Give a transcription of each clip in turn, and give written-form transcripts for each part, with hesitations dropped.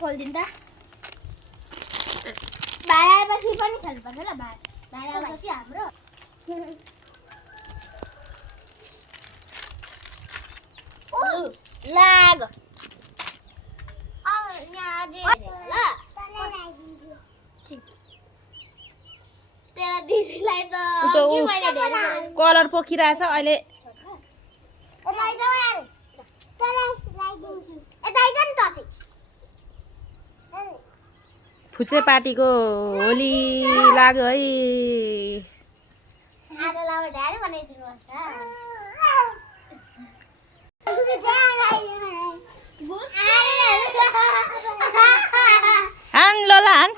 खोलिदिनु त भाइ आएपछि पनि खेल्नुपर्छ ल भाइ आउँछ कि हाम्रो लाग यहाँ ल तेरा दिदीलाई त कलर पोखिरहेछ अहिले फुच्चे पार्टीको होली लाग्यो है हान लोला हान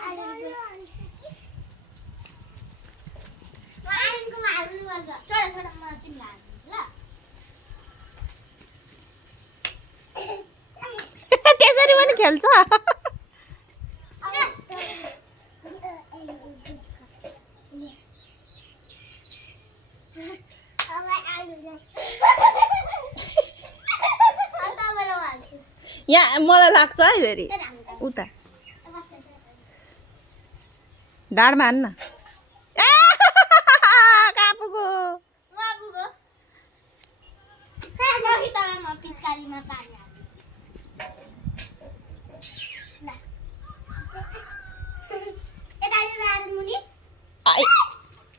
त्यसरी पनि खेल्छ यहाँ मलाई लाग्छ है फेरि उता ढाडमा हान्न कहाँ पुग्यो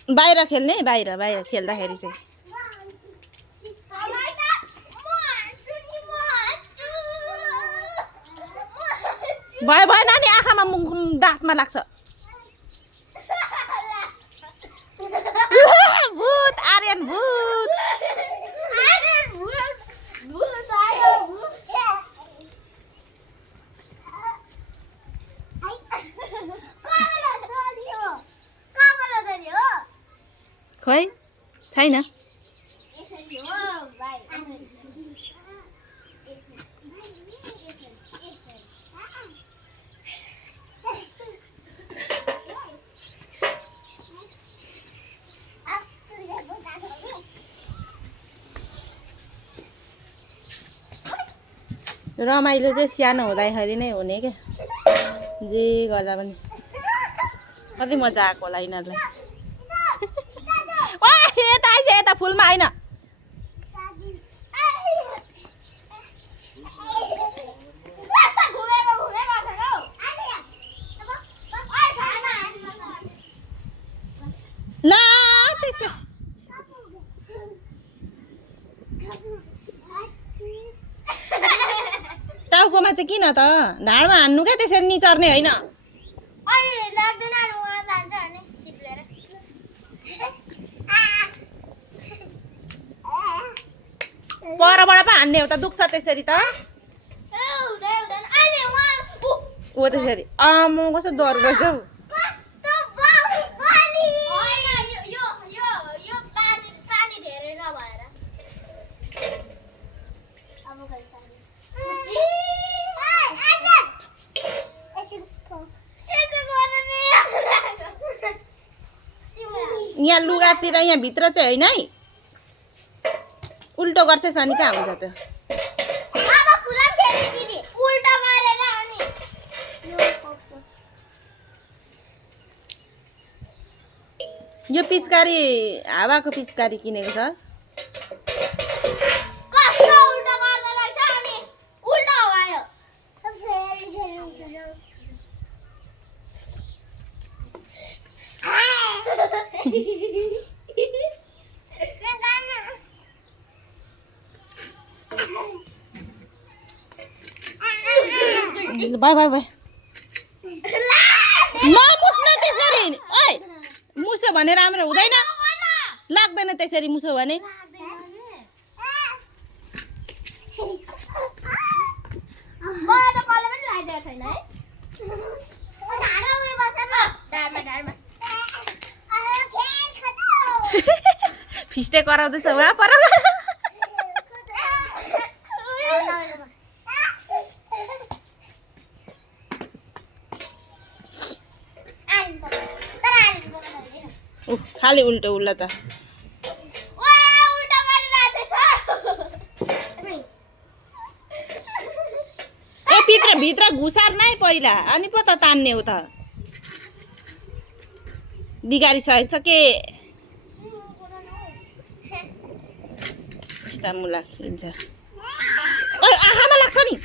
बाहिर खेल्ने बाहिर खेल्दाखेरि चाहिँ भयो भयो नानी आँखामा दाँतमा लाग्छ भूत आर्यन भूत खै छैन रमाइलो चाहिँ सानो हुँदाखेरि नै हुने क्या जे गर्दा पनि कति मजा आएको होला यिनीहरूलाई यता आइज यता फुलमा होइन ल त्यसो टाउकोमा चाहिँ किन त ढाडमा हान्नु क्या त्यसरी निचर्ने होइन परबाट पो हान्ने हो त दुख्छ त्यसरी त हो त्यसरी म कस्तो डर रहेछ हौ यहाँ लुगातिर यहाँ भित्र चाहिँ होइन है उल्टो गर्छ सनी कहाँ हुन्छ त्यो यो पिचकारी हावाको पिचकारी किनेको छ बाई बाई बाई नमुस्न त्यसरी ओइ मुसो भने राम्रो हुँदैन लाग्दैन त्यसरी मुसो भने फिस्टे कराउँदैछ वा पर खाली उल्टो उल्टा त ए भित्र घुसार नै पहिला अनि पो त तान्ने हो त बिगारिसकेको छ के यस्ता मुला खिन्छ ओइ आँखामा लाग्छ नि